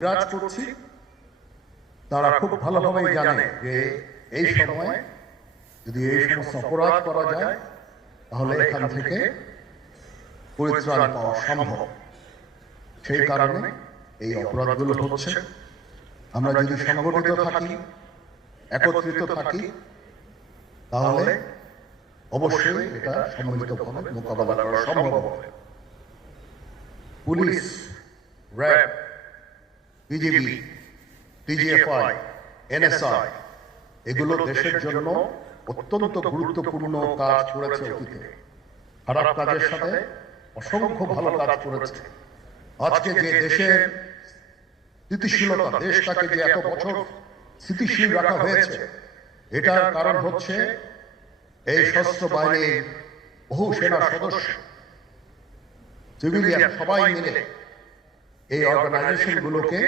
বিরাজ করছি তারা খুব ভালোভাবেই জানে যে এই সময় যদি এই সমস্ত অপরাধ করা যায় তাহলে এখান থেকে পরিত্রাণ পাওয়া সম্ভব। সেই কারণে এই অপরাধগুলো হচ্ছে। আমরা যদি সংগঠিত থাকি, একত্রিত থাকি, তাহলে অবশ্যই এটা সম্মিলিতভাবে মোকাবেলা করা সম্ভব হবে। Police, RAB, BGB, TGFI, NSI এগুলো দেশের জন্য অত্যন্ত গুরুত্বপূর্ণ কাজ করেছে অতীতে। খারাপ কাজের সাথে অসংখ্য ভালো কাজ করেছে। আজকে যে দেশের স্থিতিশীলতা, দেশটাকে যে এত বছর স্থিতিশীল রাখা হয়েছে, এটার কারণ হচ্ছে এই সশস্ত্র বাহিনীর বহু সেনা সদস্য, সিভিলিয়ান সবাই মিলে এই অর্গানাইজেশনগুলোকে